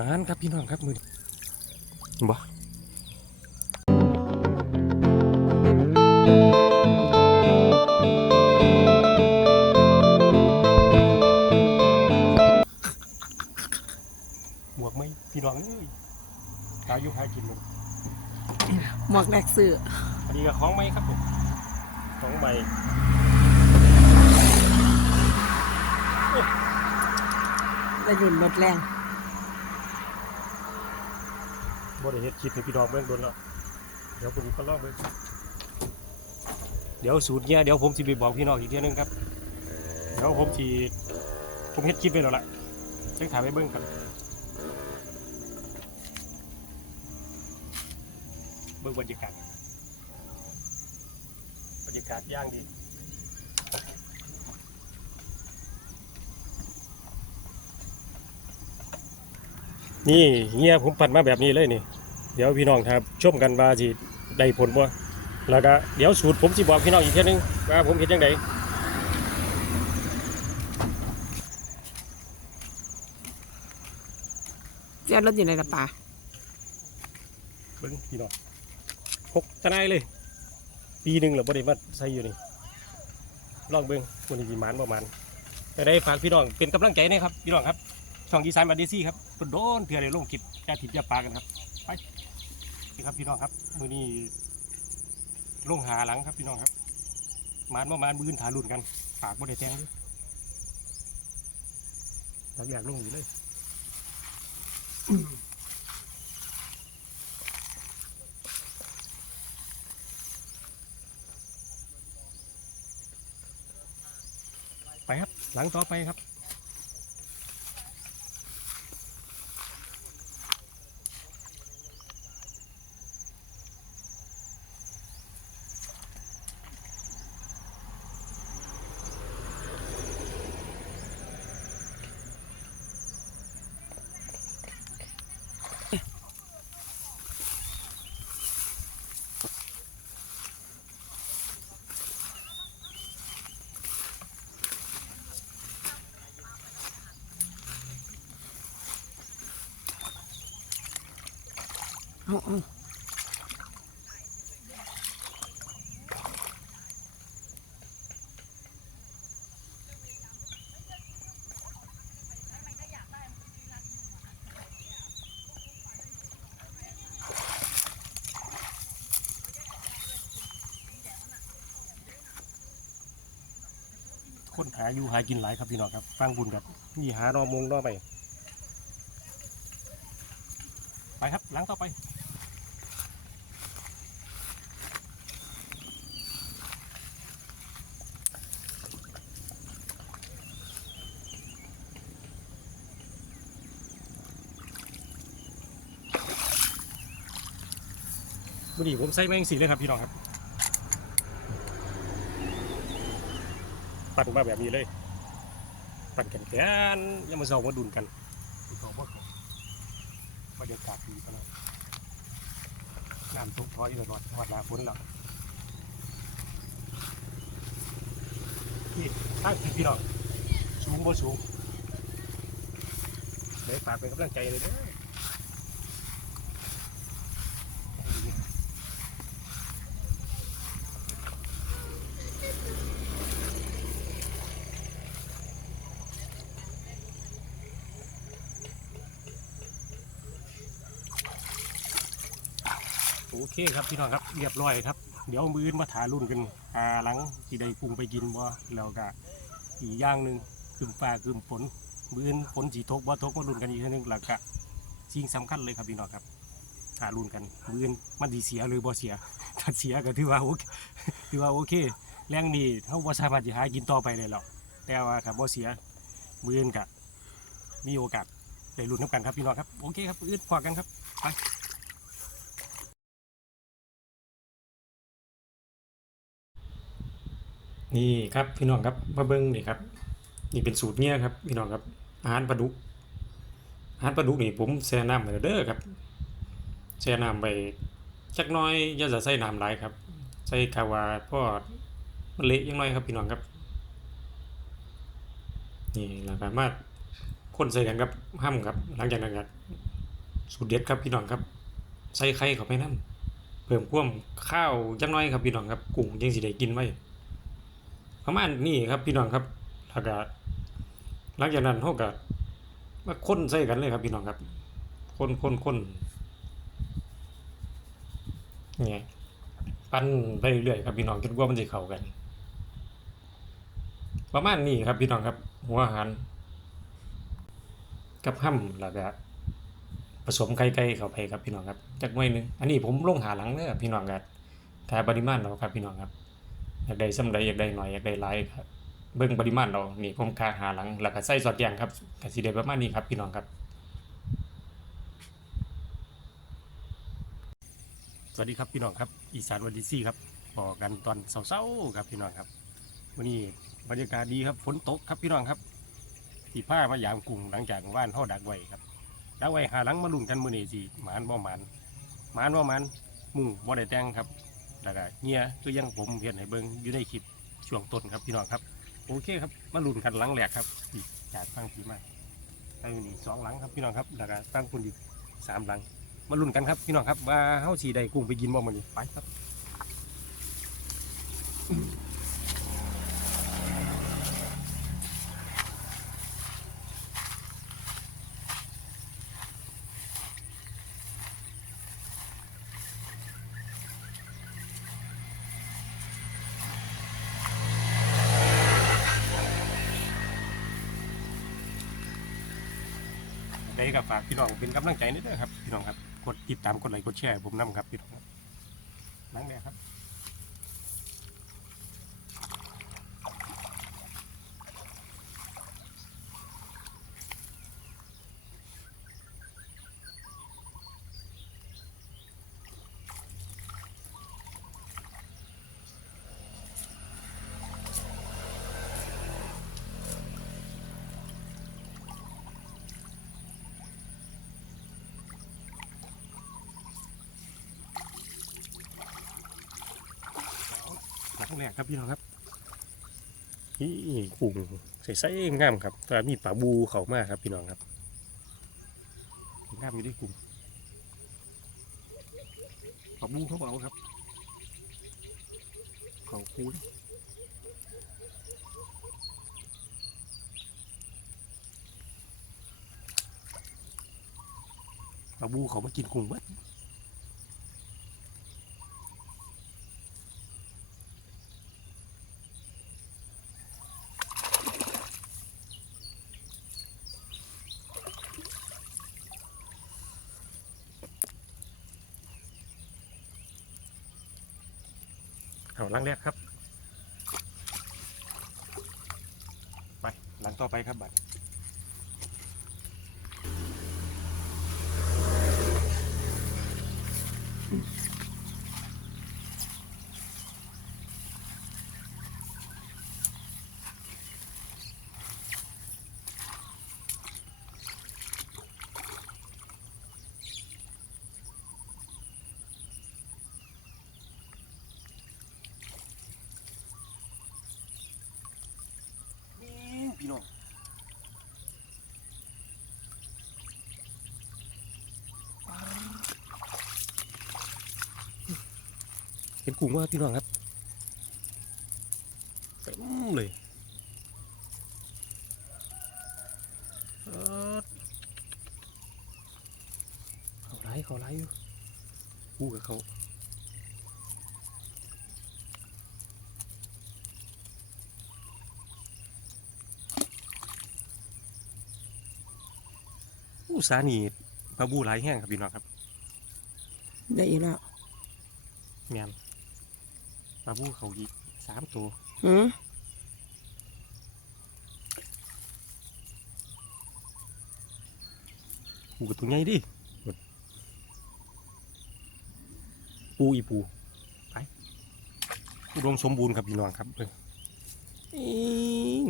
มาฮันครับพี่น้องครับมือบ่หมวกไหมพี่น้องเอ้ยหาอยู่หากินมันหมวกแดกสื่ออันนี้ก็ของไหมครับผมของใหม่ได้ยินรถแรง บ่ได้เฮ็ดคลิปให้พี่น้องเบิ่งโดนแล้วเดี๋ยวผมก็ลองเบิ่งเดี๋ยวสูตรเนี้ยเดี๋ยวผมสิไปบอกพี่น้องอีกเทีนึงครับเดี๋ยวผมสิผมเฮ็ดคลิปไว้แล้วล่ะจังถ่ายไปเบิ่งกันเบิ่งบรรยากาศบรรยากาศย่างดีนี่เงี้ยผมปั่นมาแบบนี้เลยนี่ ดี๋ยวพี่น้องครับชมกันว่าสิได้ผลบ่แล้วก็เดี๋ยวสูตรผมสิบอกพี่น้องอีกเทีนึงว่าผมเฮ็ดจังไดเจ้ารถอยู่ในกระป๋าเบิ่งพี่น้องพกตะไนายเลย ปีหนึ่งแล้วบ่ได้มาใส่อยู่นี่ลองเบิ่งคนนี้สิหมานบ่หมานแต่ได้ฝากพี่น้องเป็นกำลังใจหนะครับพี่น้องครับช่องอีสานบาดีซี่ครับโดนๆเพื่อได้ลงคลิปแก้ทิพย์ยาปลากันครับ ไป นี่ครับพี่น้องครับมื้อนี้ลงหาหลังครับพี่น้องครับมานบ่หมานบืนถารุ่นกันปากบ่ได้แทงเด้อเราอยากลงอยู่เลยไปครับ หลังต่อไปครับ คนหาอยู่หากินหลายครับพี่น้องครับฟังบุญครับมีหารอมงรอไปไปครับ หลังต่อไป วันนี้ผมใส่แมงสีเลยครับพี่น้องครับปั่นมาแบบนี้เลยปั่นแขนแขนๆยังมาเซามาดุนกันเขาบ่เขาบรรยากาศดีปะเนาะน้ำตกถอยเลอดหอดหนาฝนแล้วนี่ตั้งที่พี่น้องสูงบ่สูงเดี๋ยวฝากเป็นกำลังใจเลยเด้อ โอ เคครับพี่น้องครับเรียบร้อยครับ เดี๋ยวมืออมาถารุ่นกันอ่าหลังที่ได้กุ้งไปกินบ่แล้วก็อีกอย่างหนึ่งคืมฟ้าคืมฝนมืออนฝนสีตกบ่ตกมารุ่นกันอีกทีหนึงแล้วก็สิ่งสำคัญเลยครับพี่น้องครับถารุ่นกันมืออนมันดีเสียหรือบ่เสียถ้าเสียก็ถือว่าโอเคถือว่าโอเคแรงนี้เขาบ่สามารถจะหากินต่อไปได้หรอกแต่ว่าครับบ่เสียมืออนก็มีโอกาสได้รุ่นน้ำกันครับพี่น้องครับโอเคครับมืออนพอกันครับไป นี่ครับพี่น้องครับมาเบิ้งนี่ครับ นี่เป็นสูตรเนี่ยครับพี่น้องครับอาหารปลาดุกอาหารปลาดุกนี่ผมแช่น้ำไปเด้อครับแช่น้ำไปจักน้อยย่าจะใส่น้ำหลายครับ ใส่กาวาพราะมันเละยังน้อยครับพี่น้องครับ นี่แล้วก็มารถคนใส่กันครับห้ามครับ หลังจากนั้นก็สูตรเด็ดครับพี่น้องครับ ใส่ไข่เข้าไปนํเพิ่มความข้าวจังน้อยครับพี่น้องครับกุ้งยังสิได้กินไว้ ประมาณนี้ครับพี่น้องครับแล้วก็หลังจากนั้นเฮาก็มาค้นใส่กันเลยครับพี่น้องครับค้นค้นค้นเนี่ยปั้นไปเรื่อยๆครับพี่น้องจนกว่ามันจะเข้ากัน ประมาณนี้ครับพี่น้องครับ หัวอาหาร กับห้ำแล้วก็ผสมไก่ไก่เข้าไปครับพี่น้องครับจักหน่วยหนึงอันนี้ผมลงหาหลังเด้อพี่น้องครับถ้าปริมาณเราครับพี่น้องครับ อยากได้ซ้ำใดอยากได้หน่อยอยากได้หลายครับเบิ่งปริมาณเรานี่ผมกาหาหลังแล้วก็ใส่ซอสแยงครับก็สิได้ประมาณนี้ครับพี่น้องครับ สวัสดีครับพี่น้องครับ อีสานวันดีซี่ครับพอกันตอนเช้าๆครับพี่น้องครับวันนี้บรรยากาศดีครับฝนตกครับพี่น้องครับที่ผ้ามายามกรุงหลังจากว่านห่อดักไว้ครับดักไว้หาหลังมาลุ่นกันมื้อนี้สิหมานบ่หมานหมานบ่หมานมุ่งบ่ได้แต่งครับ แล้วก็เงียคือยังผมเห็นให้เบิ้งอยู่ในคลิปช่วงต้นครับพี่น้องครับโอเคครับมาลุ่นกันหลังแหลกครับจากฟังทีมาตั้งนี่สองหลังครับพี่น้องครับแล้วก็ตั้งคุณอีกสามหลัง มาลุ้นกันครับพี่น้องครับว่าเฮาสีใดกุ้งไปกินบ่มันนี่ไปครับ ฝากพี่น้องเป็นกำลังใจนิดนะครับพี่น้องครับกดติดตามกดไลค์กดแชร์ผมนํครับพี่น้องครับนั่งแดครับ หลังแรกครับพี่น้องครับนี่กุ้งใส่ไส้งามครับแต่มีปลาบูเขามากครับพี่น้องครับงามอยู่ที่กุ้งปลาบูเขาเอาครับเขาคูนปลาบูเขามากินกุ้งเบิ เอาหลังแรกครับ ไปหลังต่อไปครับบัตร ห็นกุ้งว่าพี่น้องครับเต็มเลยเอิ้ดเขาไล่เขาไล่อยู่กูกับเขาอู้สานีปลาบูหลายแห้งครับพี่น้องครับ ได้อีกแล้วแมนปลาบูเขาอีกสามตัวหืมปูกับตัวใหญ่ดิปูอีปูไปอุดมสมบูรณ์ครับพี่น้องครับเบิ่งอิ๊ง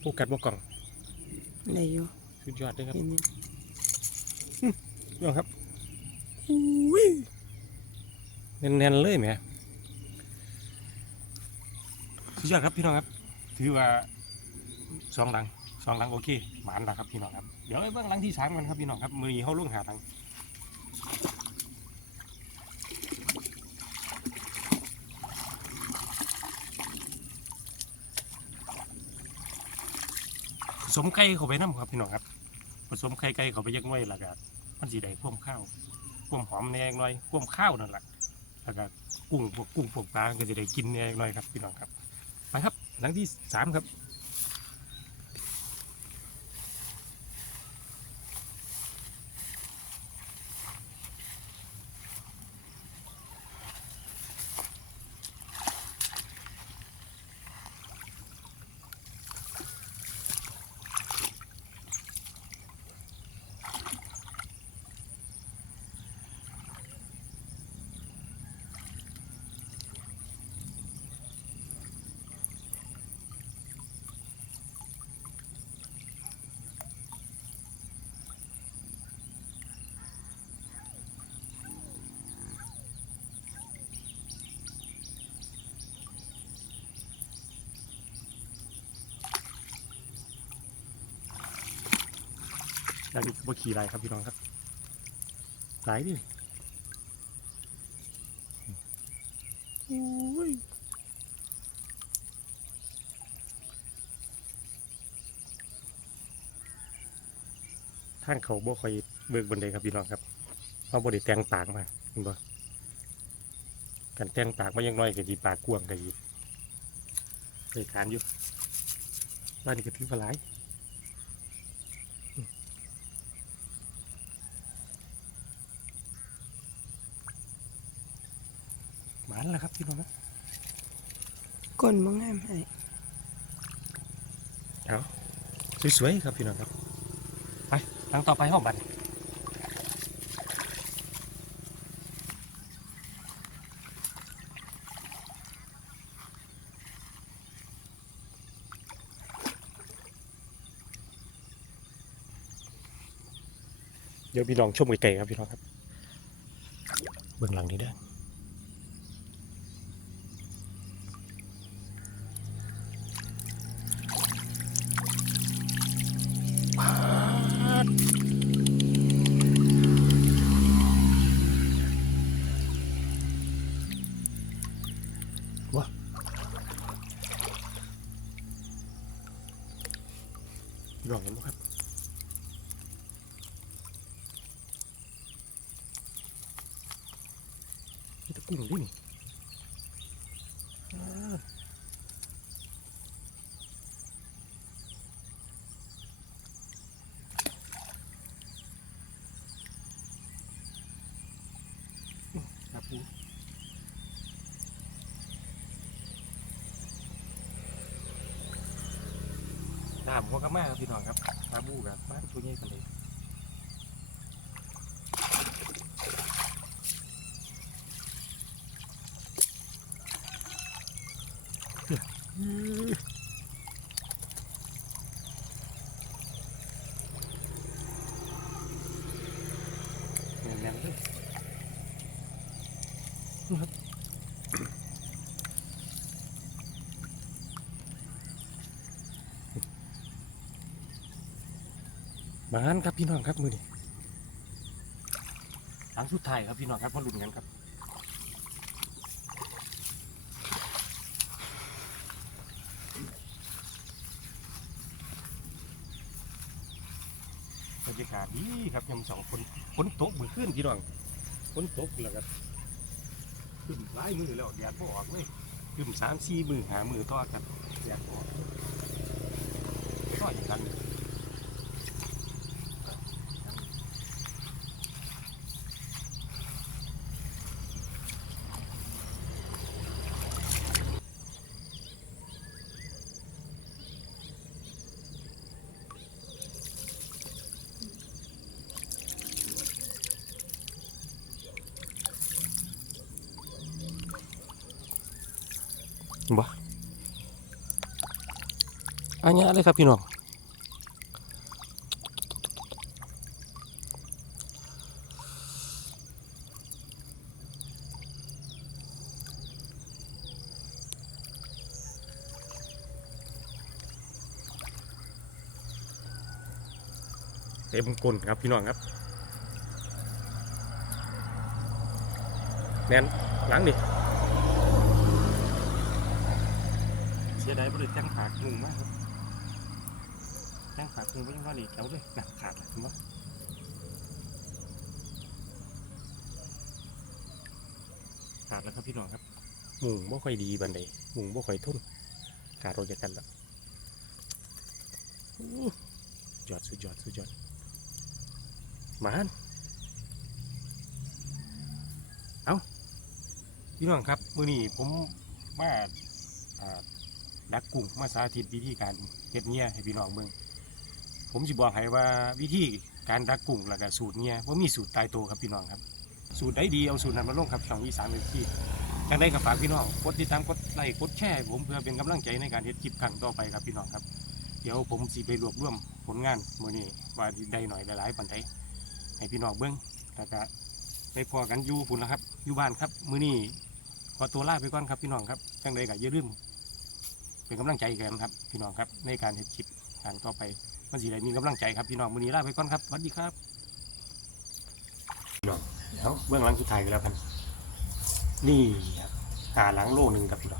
โฟกัสบ่กล่องได้อยู่สุดยอดเลยครับเห็นอยู่พี่น้องครับอุ้ย แน่นๆเลยแหมสุดยอดครับพี่น้องครับ ถือว่าสองหลังสองหลังโอเคหมานแล้วครับพี่น้องครับ เดี๋ยวไปเบื้องหลังที่สามกันครับพี่น้องครับมือนี้เขาลงหาทางผสมไก่เข้าไปน้ำครับพี่น้องครับ ผสมไข่ไก่เข้าไปยักน้อยล้วก็มันสีได้ความข้าวความหอมแหน่น้อยความข้าวนั่นแหละ แล้วก็กุ้งพวกกุ้งพวกปลาก็จะได้กินแหน่น้อยครับพี่น้องครับไปครับหลังที่สามครับากดีบ่ขี่ไรครับพี่น้องครับไหลดิโอ้ยทางเขาบ่ค่อยเบิกบันไดครับพี่น้องครับเพราะบ่ได้แต่งปากมาเห็นบ่กันแต่งปากมายังน้อยก็สิปากกว้างก็อีกไปขานอยู่บ้านนี้ก็ถือว่าหลายานแล้วครับพี่น้องครับก้นบ่งามให้เอาสวยๆครับพี่น้องครับ ไปทางต่อไปห้องบัตรเดี๋ยวพี่ลองชมไกลๆครับพี่น้องครับ เบื้องหลังนี้เด้ อลองเห็นไหมครับนี่ตะกุ่งดินี่ ตามหัวกระมาครับพี่น้องครับปลาบูกับบ้านตัวใหญ่กันเลย แน่นๆเลยนะครับ มานครับพี่น้องครับมือนี่หลังสุดท้ายครับพี่น้องครับมาลุ้นกันครับบรรยากาศดีครับยังสองคนฝนตกมือขึ้นพี่น้องฝนตกแล้วก็ขึ้นหลายมือแล้วแดดบ่ออกเลยขึ้นสามสี่มือหามือทอดกันแดดบ่ออกทออีกครั้ง อันนี้เลยครับพี่น้องเต็มก้นครับพี่น้องครับแน่นหลังดิเสียดายบริแจ้งผากงูมากครับ แจ้งผากงูไม่ยังว่าดีแก้วเลยหนักขาดเลยคุณว่าขาดแล้วครับพี่น้องครับมุงบ่ค่อยดีบันไดมุงบ่ค่อยทุ่นขาดออกจากกันแล้วอู้ยอดสุดยอดสุดยอดมานเอาพี่น้องครับมือนี้ผมมาอ่าดักกุ้งมาสาธิตวิธีการเฮ็ดเงี้ยให้พี่น้องเบิ่ง ผมสิบอกให้ว่าวิธีการดักกุ้งแล้วก็สูตรเงี้ยว่ามีสูตรตายตัวครับพี่น้องครับ สูตรใดดีเอาสูตรนั้นมาลงครับช่องอีสานเวทีจังได้กับฝากพี่น้องกดติดตามกดไลค์กดแชร์ผมเพื่อเป็นกำลังใจในการเฮ็ดคลิปครั้งต่อไปครับพี่น้องครับ เดี๋ยวผมสิไปรวบรวมผลงานมื้อนี้ว่าได้หน่อยหลายๆปานใดให้พี่น้องเบิ่งแล้วก็ไปพอกันอยู่พุ่นละครับอยู่บ้านครับมื้อนี้ขอตัวลาไปก่อนครับพี่น้องครับจังใดก็อย่าลืมเป็นกำลังใจกันครับพี่น้องครับในการเฮ็ดคลิปครั้งต่อไป มันสิได้มีกำลังใจครับพี่น้องมื้อนี้ลาไปก่อนครับสวัสดีครับพี่น้องเดี๋ยวเบื้องหลังสุดท้ายกันแล้วกันนี่ครับหาหลังโลหนึ่งครับพี่น้องครับ